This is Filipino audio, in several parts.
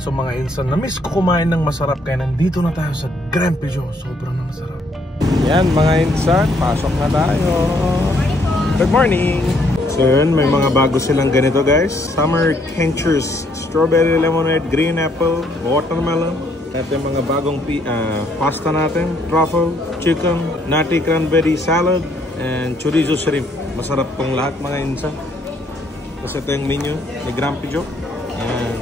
So mga insan, na-miss ko kumain ng masarap kaya nandito na tayo sa Grand Peugeot. Sobrang na masarap. Yan mga insan, pasok na tayo. Good morning! So yun, may mga bago silang ganito guys. Summer Quenchers, strawberry lemonade, green apple, watermelon. At yung mga bagong pasta natin, truffle, chicken, nutty cranberry salad, and chorizo shrimp. Masarap tong lahat mga insan. Kasi ito yung menu ni Grand Peugeot. Ayan.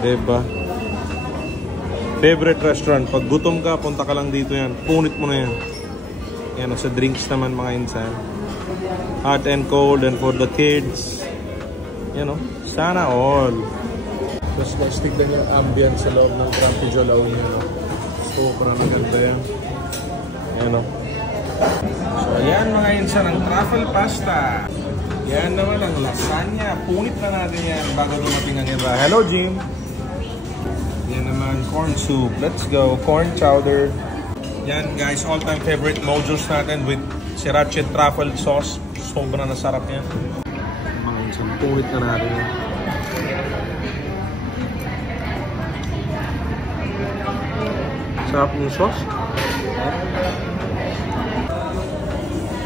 Diba? Favorite restaurant. Pag gutom ka, punta ka lang dito yan. Punit mo na yan. Yan, sa drinks naman mga insan. Hot and cold and for the kids. Yan o. Sana all. Tapos guys, tignan yung ambience sa loob ng Grand Peugeot La Union. Sobrang maganda yan. Yan o. So yan mga insan, ang truffle pasta. Yan naman ang lasagna. Punit na natin yan bago dumating ang iba. Hello Jim! Yan naman, corn soup. Let's go. Corn chowder. Yan guys, all-time favorite mojos natin with sriracha truffle sauce. Sobrang nasarap yan. Mga insan, punit na natin yan. Sarap yung sauce.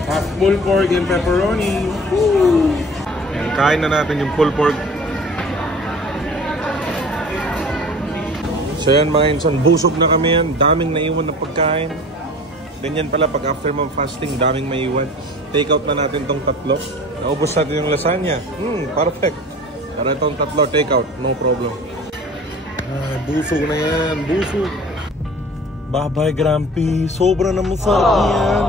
Half pulled pork and pepperoni. Woo! Yan, kain na natin yung pulled pork. So yan mga insan, busog na kami yan. Daming naiwan na pagkain. Ganyan pala pag after mag-fasting, daming maiwan. Take out na natin tong tatlo. Naubos natin yung lasagna. Perfect. Pero itong tatlo, take out. No problem. Busog na yan. Busog. Bye-bye, Grampy. Sobra na masarap yan.